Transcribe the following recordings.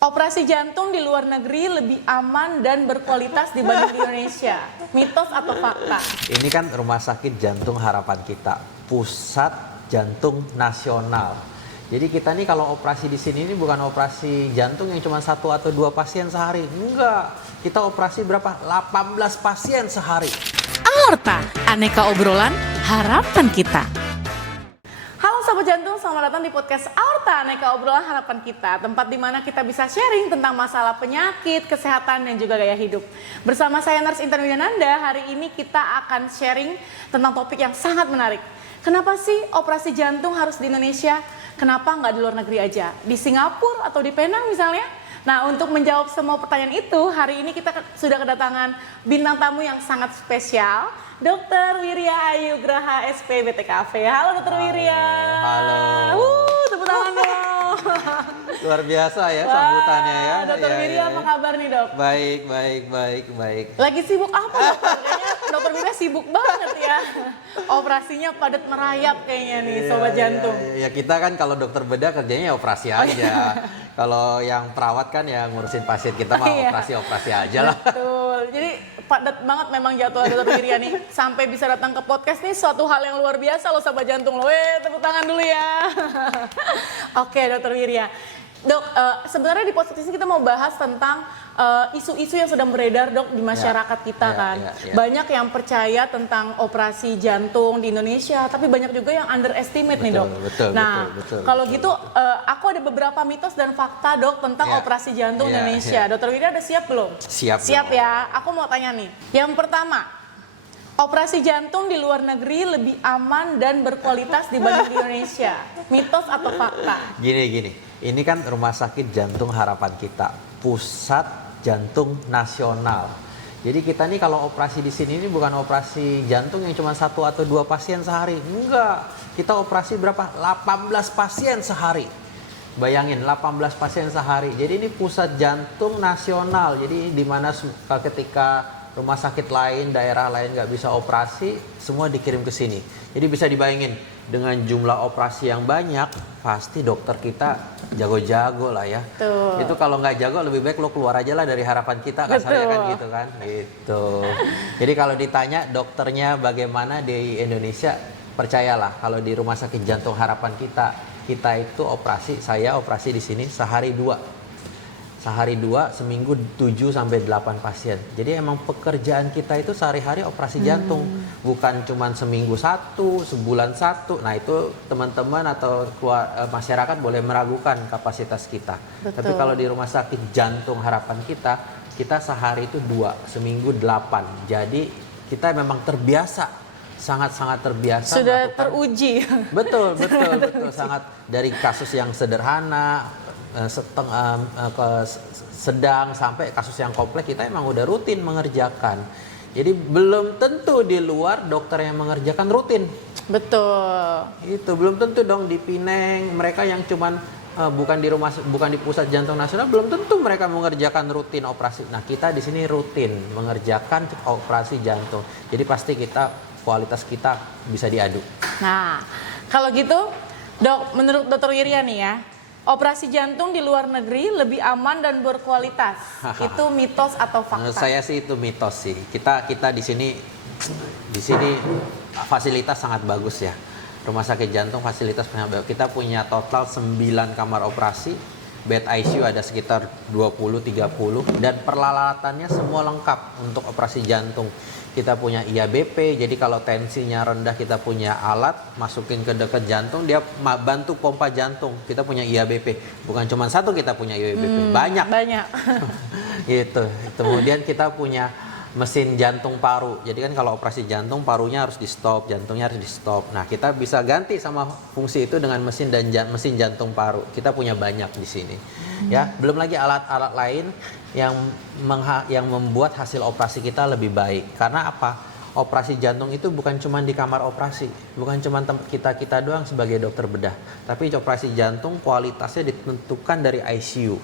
Operasi jantung di luar negeri lebih aman dan berkualitas dibanding di Indonesia. Mitos atau fakta? Ini kan Rumah Sakit Jantung Harapan Kita, pusat jantung nasional. Jadi kita nih kalau operasi di sini ini bukan operasi jantung yang cuma 1 atau 2 pasien sehari. Enggak, kita operasi berapa? 18 pasien sehari. Aorta, aneka obrolan harapan kita. Halo Sobat Jantung, selamat datang di podcast Aorta, aneka obrolan harapan kita. Tempat di mana kita bisa sharing tentang masalah penyakit, kesehatan, dan juga gaya hidup. Bersama saya Nurse Intan Widananda, hari ini kita akan sharing tentang topik yang sangat menarik. Kenapa sih operasi jantung harus di Indonesia? Kenapa nggak di luar negeri aja? Di Singapura atau di Penang misalnya? Nah, untuk menjawab semua pertanyaan itu, hari ini kita sudah kedatangan bintang tamu yang sangat spesial, Dr. Wirya Ayu Graha SP BTKV. Halo Dr. Wirya. Halo. Tepuk tangan dong. Luar biasa ya sambutannya ya. Dr. Wirya apa kabar nih dok? Baik. Lagi sibuk apa dokter? Kayaknya Dr. Wirya sibuk banget ya. Operasinya padat merayap kayaknya nih Sobat Jantung. Ya kita kan kalau dokter bedah kerjanya ya operasi aja. Kalau yang perawat kan ya ngurusin pasien, kita mah operasi aja lah. Betul. Jadi padat banget memang jadwal Dr. Wirya nih. Sampai bisa datang ke podcast nih suatu hal yang luar biasa loh Sobat Jantung loh. Tepuk tangan dulu ya. Oke Dr. Wirya. Dok, sebenarnya di podcast ini kita mau bahas tentang isu-isu yang sedang beredar dok di masyarakat kita kan. Banyak yang percaya tentang operasi jantung di Indonesia, tapi banyak juga yang underestimate nih dok. Betul. Kalau gitu aku ada beberapa mitos dan fakta dok tentang operasi jantung Indonesia. Dr. Wirya udah siap belum? Siap ya. Aku mau tanya nih. Yang pertama, operasi jantung di luar negeri lebih aman dan berkualitas dibanding di Indonesia. Mitos atau fakta? Gini. Ini kan Rumah Sakit Jantung Harapan Kita, pusat jantung nasional. Jadi kita nih kalau operasi di sini ini bukan operasi jantung yang cuma 1 atau 2 pasien sehari. Enggak, kita operasi berapa? 18 pasien sehari. Bayangin 18 pasien sehari. Jadi ini pusat jantung nasional. Jadi di mana ketika rumah sakit lain, daerah lain nggak bisa operasi, semua dikirim ke sini. Jadi bisa dibayangin dengan jumlah operasi yang banyak, pasti dokter kita jago-jago lah ya. Tuh. Itu kalau nggak jago lebih baik lo keluar aja lah dari harapan kita, kasarnya kan gitu kan. Gitu. Jadi kalau ditanya dokternya bagaimana di Indonesia, percayalah kalau di Rumah Sakit Jantung Harapan Kita itu saya operasi di sini sehari 2. Sehari 2, seminggu 7 sampai 8 pasien. Jadi emang pekerjaan kita itu sehari-hari operasi jantung. Bukan cuma seminggu 1, sebulan 1. Nah itu teman-teman atau masyarakat boleh meragukan kapasitas kita. Betul. Tapi kalau di Rumah Sakit Jantung Harapan kita sehari itu 2, seminggu 8. Jadi kita memang terbiasa. Sangat-sangat terbiasa. Sudah teruji. Betul. Sangat dari kasus yang sederhana, sedang sampai kasus yang kompleks kita emang udah rutin mengerjakan. Jadi belum tentu di luar dokter yang mengerjakan rutin. Betul. Itu belum tentu dong di Pineng mereka yang cuman bukan di pusat jantung nasional belum tentu mereka mengerjakan rutin operasi. Nah, kita di sini rutin mengerjakan operasi jantung. Jadi pasti kualitas kita bisa diadu. Nah, kalau gitu, Dok, menurut Dr. Wirya nih ya, operasi jantung di luar negeri lebih aman dan berkualitas. Itu mitos atau fakta? Menurut saya sih itu mitos sih. Kita di sini fasilitas sangat bagus ya. Rumah Sakit Jantung fasilitas sangat bagus. Kita punya total 9 kamar operasi, bed ICU ada sekitar 20-30 dan peralatannya semua lengkap untuk operasi jantung. Kita punya IABP, jadi kalau tensinya rendah kita punya alat, masukin ke dekat jantung, dia bantu pompa jantung. Kita punya IABP, bukan cuma 1 kita punya IABP, banyak. Gitu. Kemudian kita punya mesin jantung paru. Jadi kan kalau operasi jantung parunya harus di stop, jantungnya harus di stop. Nah kita bisa ganti sama fungsi itu dengan mesin jantung paru. Kita punya banyak di sini. Ya, belum lagi alat-alat lain yang membuat hasil operasi kita lebih baik. Karena apa? Operasi jantung itu bukan cuma di kamar operasi, bukan cuma tempat kita doang sebagai dokter bedah. Tapi operasi jantung kualitasnya ditentukan dari ICU.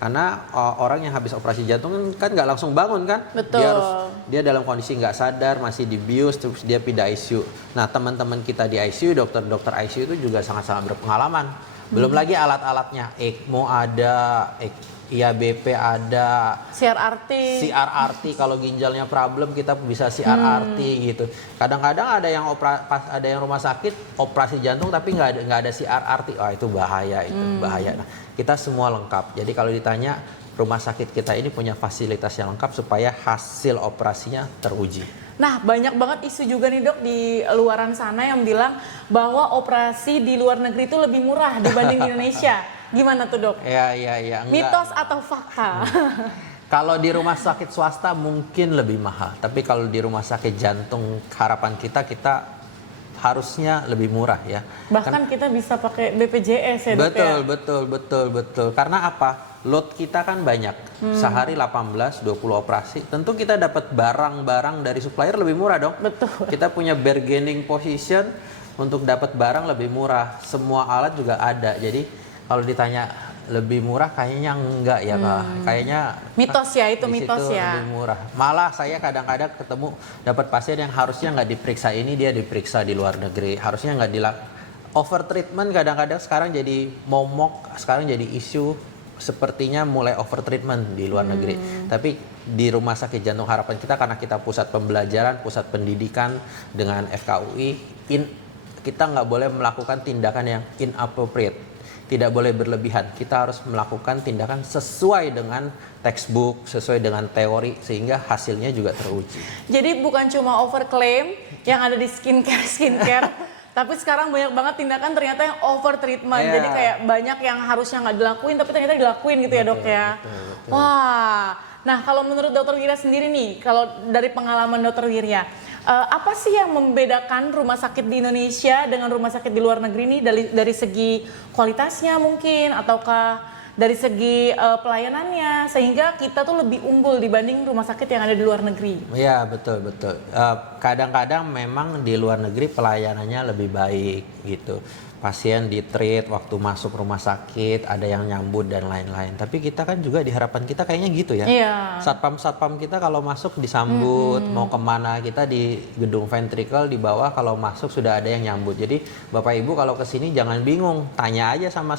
Karena orang yang habis operasi jantung kan nggak langsung bangun kan. Betul. Dia dalam kondisi nggak sadar, masih dibius, terus dia pindah ICU. Nah teman-teman kita di ICU, dokter-dokter ICU itu juga sangat-sangat berpengalaman. Belum lagi alat-alatnya, ECMO ada, IABP ada, CRRT kalau ginjalnya problem kita bisa CRRT gitu. Kadang-kadang ada yang rumah sakit operasi jantung tapi nggak ada CRRT. Wah, itu bahaya bahaya. Nah, kita semua lengkap. Jadi kalau ditanya rumah sakit kita ini punya fasilitas yang lengkap supaya hasil operasinya teruji. Nah, banyak banget isu juga nih dok di luaran sana yang bilang bahwa operasi di luar negeri itu lebih murah dibanding di Indonesia. Gimana tuh dok? Iya. Mitos atau fakta? Kalau di rumah sakit swasta mungkin lebih mahal, tapi kalau di rumah sakit jantung harapan kita harusnya lebih murah ya. Bahkan kita bisa pakai BPJS ya dok ya? Betul. Karena apa? Load kita kan banyak. Sehari 18-20 operasi. Tentu kita dapat barang-barang dari supplier lebih murah dong. Betul. Kita punya bargaining position untuk dapat barang lebih murah. Semua alat juga ada. Jadi kalau ditanya lebih murah kayaknya enggak ya Kak. Kayaknya mitos ya, itu mitos ya. Lebih murah. Malah saya kadang-kadang ketemu dapat pasien yang harusnya nggak diperiksa ini dia diperiksa di luar negeri. Harusnya nggak over treatment kadang-kadang sekarang jadi momok, sekarang jadi isu sepertinya mulai over treatment di luar negeri. Tapi di Rumah Sakit Jantung Harapan kita karena kita pusat pembelajaran, pusat pendidikan dengan FKUI, kita nggak boleh melakukan tindakan yang inappropriate. Tidak boleh berlebihan. Kita harus melakukan tindakan sesuai dengan textbook, sesuai dengan teori sehingga hasilnya juga teruji. Jadi bukan cuma overclaim yang ada di skincare, tapi sekarang banyak banget tindakan ternyata yang over treatment. Jadi kayak banyak yang harusnya nggak dilakuin tapi ternyata dilakuin gitu ya dok ya. Betul. Wah, nah kalau menurut dokter Wirya sendiri nih, kalau dari pengalaman dokter Wirya, apa sih yang membedakan rumah sakit di Indonesia dengan rumah sakit di luar negeri nih dari segi kualitasnya mungkin ataukah dari segi pelayanannya sehingga kita tuh lebih unggul dibanding rumah sakit yang ada di luar negeri? Iya betul. Kadang-kadang memang di luar negeri pelayanannya lebih baik gitu. Pasien di-treat waktu masuk rumah sakit, ada yang nyambut dan lain-lain. Tapi kita kan juga di harapan kita kayaknya gitu ya. Iya. Satpam kita kalau masuk disambut, mau kemana kita di gedung ventricle di bawah kalau masuk sudah ada yang nyambut. Jadi Bapak Ibu kalau kesini jangan bingung, tanya aja sama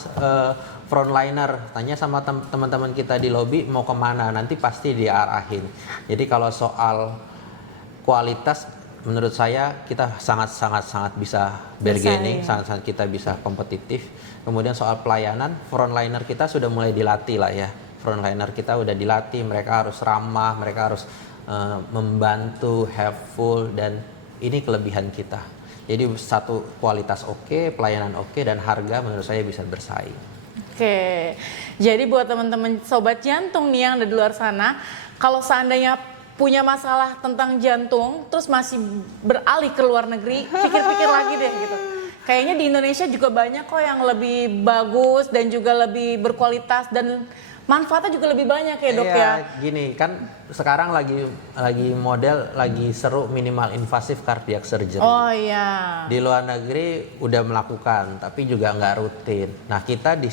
frontliner, tanya sama teman-teman kita di lobi mau kemana, nanti pasti diarahin. Jadi kalau soal kualitas menurut saya kita sangat bisa bargaining, sangat kita bisa kompetitif. Kemudian soal pelayanan, frontliner kita sudah mulai dilatih lah ya. Frontliner kita udah dilatih, mereka harus ramah, mereka harus membantu, helpful, dan ini kelebihan kita. Jadi satu kualitas oke, pelayanan oke, dan harga menurut saya bisa bersaing. Oke, jadi buat teman-teman sobat jantung nih yang ada di luar sana, kalau seandainya punya masalah tentang jantung, terus masih beralih ke luar negeri, pikir-pikir lagi deh gitu. Kayaknya di Indonesia juga banyak kok yang lebih bagus dan juga lebih berkualitas dan manfaatnya juga lebih banyak ya dok ya. Gini kan sekarang lagi model lagi seru minimal invasive cardiac surgery. Oh iya. Di luar negeri udah melakukan tapi juga nggak rutin. Nah kita di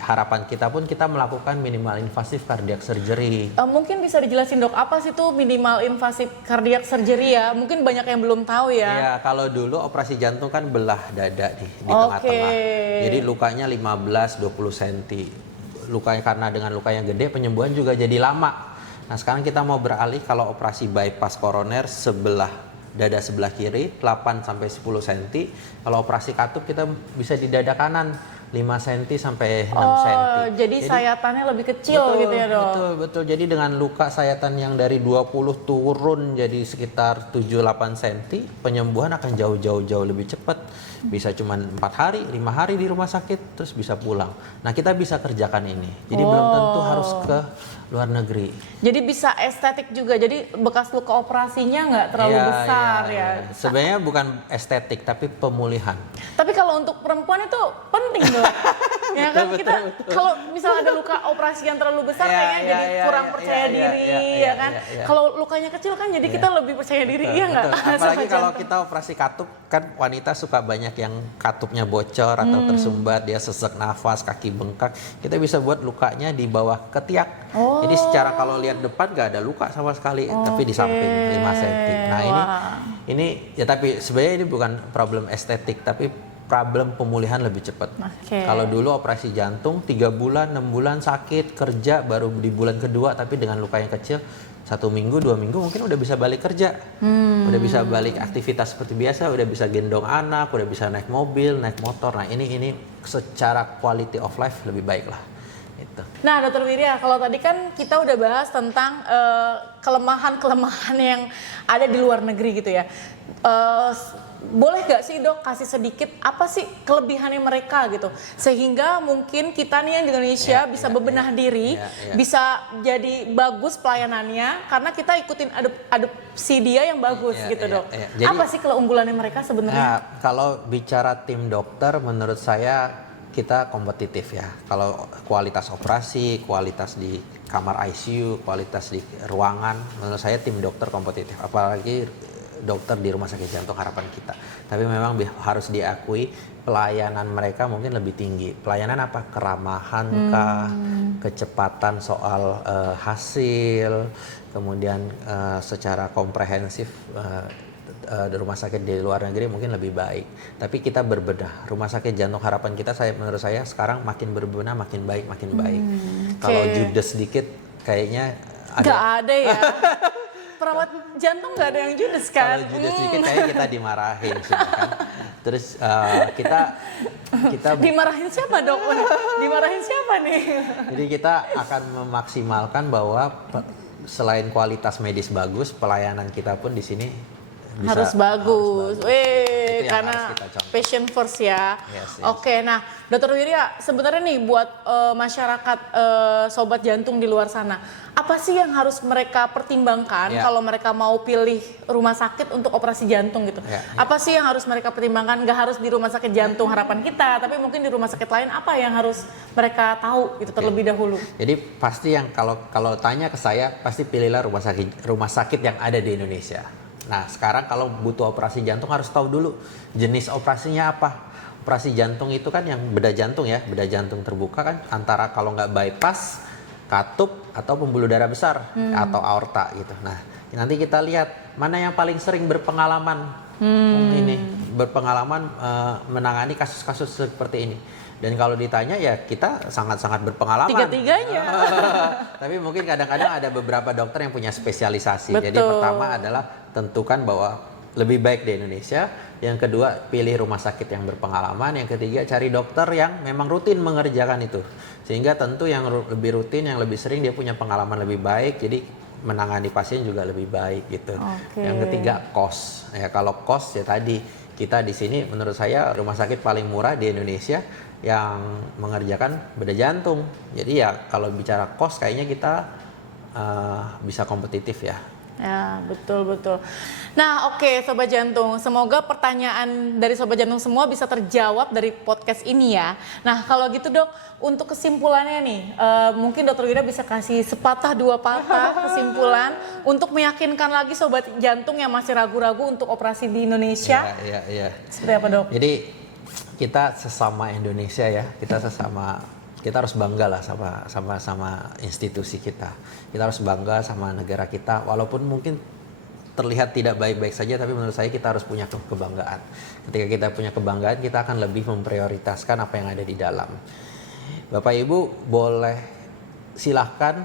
harapan kita pun kita melakukan minimal invasive cardiac surgery. Mungkin bisa dijelasin dok apa sih tuh minimal invasive cardiac surgery ya? Mungkin banyak yang belum tahu ya. Iya kalau dulu operasi jantung kan belah dada di tengah-tengah. Jadi lukanya 15-20 cm. Lukanya karena dengan luka yang gede penyembuhan juga jadi lama. Nah sekarang kita mau beralih kalau operasi bypass koroner dada sebelah kiri 8-10 cm. Kalau operasi katup kita bisa di dada kanan 5 cm sampai 6 cm. Jadi sayatannya lebih kecil gitu ya dok? Betul. Jadi dengan luka sayatan yang dari 20 turun jadi sekitar 7-8 cm, penyembuhan akan jauh lebih cepat. Bisa cuma 4 hari, 5 hari di rumah sakit, terus bisa pulang. Nah kita bisa kerjakan ini. Jadi belum tentu harus ke luar negeri. Jadi bisa estetik juga, jadi bekas luka operasinya nggak terlalu besar ya? Sebenarnya bukan estetik, tapi pemulihan. Tapi kalau untuk perempuan itu penting dong. Ya kan kita kalau misalnya ada luka operasi yang terlalu besar kayaknya jadi kurang percaya diri ya kan. Kalau lukanya kecil kan jadi kita lebih percaya diri, iya nggak? Apalagi kalau kita operasi katup kan wanita suka banyak yang katupnya bocor atau tersumbat, dia sesak nafas, kaki bengkak. Kita bisa buat lukanya di bawah ketiak. Jadi secara kalau lihat depan nggak ada luka sama sekali, tapi di samping 5 cm. Nah ini ya tapi sebenarnya ini bukan problem estetik, tapi problem pemulihan lebih cepat. Oke. Kalau dulu operasi jantung 3 bulan, 6 bulan sakit, kerja baru di bulan kedua tapi dengan luka yang kecil 1 minggu, 2 minggu mungkin udah bisa balik kerja. Udah bisa balik aktivitas seperti biasa, udah bisa gendong anak, udah bisa naik mobil, naik motor. Nah, ini secara quality of life lebih baik lah. Gitu. Nah, Dokter Wirya, kalau tadi kan kita udah bahas tentang kelemahan-kelemahan yang ada di luar negeri gitu ya. Boleh gak sih Dok kasih sedikit apa sih kelebihannya mereka gitu, sehingga mungkin kita nih yang di Indonesia bisa bebenah diri, bisa jadi bagus pelayanannya karena kita ikutin adopsi dia yang bagus gitu Dok. Jadi, apa sih keunggulannya mereka sebenarnya? Nah, kalau bicara tim dokter, menurut saya kita kompetitif ya. Kalau kualitas operasi, kualitas di kamar ICU, kualitas di ruangan, menurut saya tim dokter kompetitif. Apalagi dokter di Rumah Sakit Jantung Harapan Kita. Tapi memang harus diakui pelayanan mereka mungkin lebih tinggi. Pelayanan apa? Keramahan kah? Kecepatan soal hasil, kemudian secara komprehensif di rumah sakit di luar negeri mungkin lebih baik. Tapi kita berbenah. Rumah Sakit Jantung Harapan Kita menurut saya sekarang makin berbenah, makin baik. Kalau judes sedikit kayaknya Nggak ada ya. Perawat jantung nggak ada yang judes kan? Kalau judes sedikit kayaknya kita dimarahin sih kan. Terus kita Dimarahin siapa Dok? Dimarahin siapa nih? jadi kita akan memaksimalkan bahwa selain kualitas medis bagus, pelayanan kita pun di sini harus bagus. Itu yang Karena harus kita contoh. passion first ya. Yes. Oke, nah Dokter Wirya, sebenarnya nih buat masyarakat sobat jantung di luar sana, apa sih yang harus mereka pertimbangkan kalau mereka mau pilih rumah sakit untuk operasi jantung gitu? Apa sih yang harus mereka pertimbangkan? Gak harus di Rumah Sakit Jantung Harapan Kita, tapi mungkin di rumah sakit lain apa yang harus mereka tahu gitu terlebih dahulu? Jadi pasti yang kalau tanya ke saya, pasti pilihlah rumah sakit yang ada di Indonesia. Nah, sekarang kalau butuh operasi jantung harus tahu dulu jenis operasinya apa. Operasi jantung itu kan yang bedah jantung ya, bedah jantung terbuka kan antara kalau nggak bypass, katup atau pembuluh darah besar atau aorta gitu. Nah, nanti kita lihat mana yang paling sering berpengalaman berpengalaman menangani kasus-kasus seperti ini. Dan kalau ditanya ya kita sangat-sangat berpengalaman. Tiga-tiganya. Tapi mungkin kadang-kadang ada beberapa dokter yang punya spesialisasi. Betul. Jadi pertama adalah tentukan bahwa lebih baik di Indonesia. Yang kedua pilih rumah sakit yang berpengalaman. Yang ketiga cari dokter yang memang rutin mengerjakan itu. Sehingga tentu yang lebih rutin, yang lebih sering dia punya pengalaman lebih baik. Jadi menangani pasien juga lebih baik gitu. Yang ketiga cost. Ya kalau cost ya tadi kita di sini menurut saya rumah sakit paling murah di Indonesia yang mengerjakan bedah jantung. Jadi ya kalau bicara cost kayaknya kita bisa kompetitif ya. Ya, betul. Nah, oke, Sobat Jantung. Semoga pertanyaan dari Sobat Jantung semua bisa terjawab dari podcast ini ya. Nah, kalau gitu Dok, untuk kesimpulannya nih, mungkin Dokter Wirya bisa kasih sepatah dua patah kesimpulan untuk meyakinkan lagi Sobat Jantung yang masih ragu-ragu untuk operasi di Indonesia. Iya. Seperti apa Dok? Jadi kita sesama Indonesia ya, kita harus bangga lah sama institusi kita. Kita harus bangga sama negara kita, walaupun mungkin terlihat tidak baik-baik saja, tapi menurut saya kita harus punya kebanggaan. Ketika kita punya kebanggaan, kita akan lebih memprioritaskan apa yang ada di dalam. Bapak Ibu boleh silahkan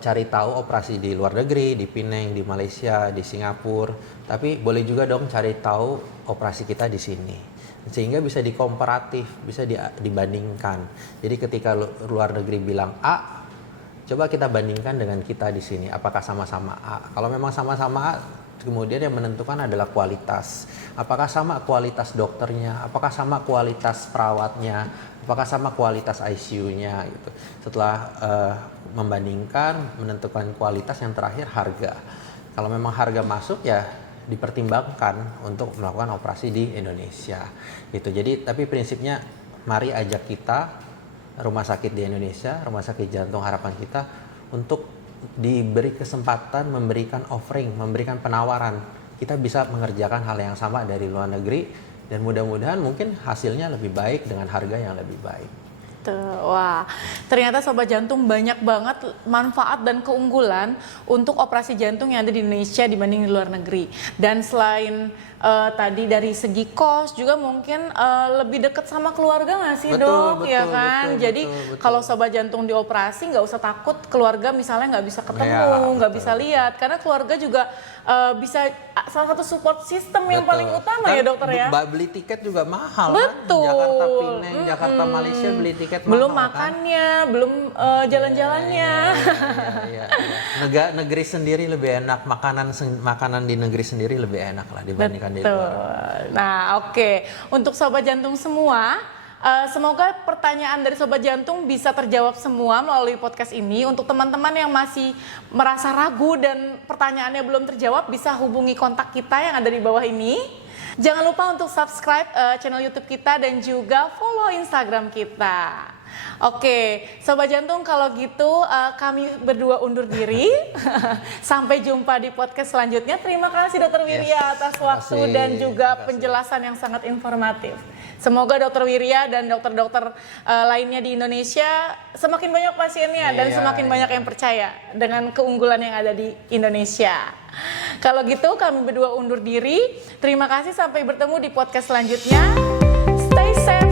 cari tahu operasi di luar negeri, di Penang, di Malaysia, di Singapura, tapi boleh juga dong cari tahu operasi kita di sini. Sehingga bisa dikomparatif, bisa dibandingkan. Jadi ketika luar negeri bilang A, coba kita bandingkan dengan kita di sini. Apakah sama-sama A? Kalau memang sama-sama A, kemudian yang menentukan adalah kualitas. Apakah sama kualitas dokternya? Apakah sama kualitas perawatnya? Apakah sama kualitas ICU-nya? Gitu. Setelah membandingkan, menentukan kualitas, yang terakhir harga. Kalau memang harga masuk ya dipertimbangkan untuk melakukan operasi di Indonesia gitu. Jadi tapi prinsipnya mari ajak kita rumah sakit di Indonesia, Rumah Sakit Jantung Harapan Kita untuk diberi kesempatan memberikan offering, memberikan penawaran. Kita bisa mengerjakan hal yang sama dari luar negeri dan mudah-mudahan mungkin hasilnya lebih baik dengan harga yang lebih baik. Wah, ternyata Sobat Jantung banyak banget manfaat dan keunggulan untuk operasi jantung yang ada di Indonesia dibanding di luar negeri. Dan selain tadi dari segi kos juga mungkin lebih dekat sama keluarga nggak sih Betul, dok, ya betul, kan? betul, Jadi betul. kalau sobat jantung dioperasi nggak usah takut keluarga misalnya nggak bisa ketemu, Ya, nggak betul. bisa lihat, karena keluarga juga bisa salah satu support system yang Betul. paling utama Kan ya dokter ya. Beli tiket juga mahal Betul. kan? Jakarta Pineng, Jakarta Malaysia beli tiket Belum mahal kan? makannya, belum jalan-jalannya. Iya. Negeri sendiri lebih enak, makanan di negeri sendiri lebih enak lah dibandingkan di Betul. luar. Nah, oke. Untuk sobat jantung semua, semoga pertanyaan dari sobat jantung bisa terjawab semua melalui podcast ini. Untuk teman-teman yang masih merasa ragu dan pertanyaannya belum terjawab, bisa hubungi kontak kita yang ada di bawah ini. Jangan lupa untuk subscribe channel YouTube kita dan juga follow Instagram kita. Oke, sobat jantung, kalau gitu kami berdua undur diri. Sampai jumpa di podcast selanjutnya. Terima kasih Dokter Wirya atas terima waktu kasih, dan juga terima kasih. penjelasan yang sangat informatif. Semoga Dokter Wirya dan dokter-dokter lainnya di Indonesia semakin banyak pasiennya dan Iya, semakin banyak yang percaya dengan keunggulan yang ada di Indonesia. Kalau gitu kami berdua undur diri. Terima kasih, sampai bertemu di podcast selanjutnya. Stay safe.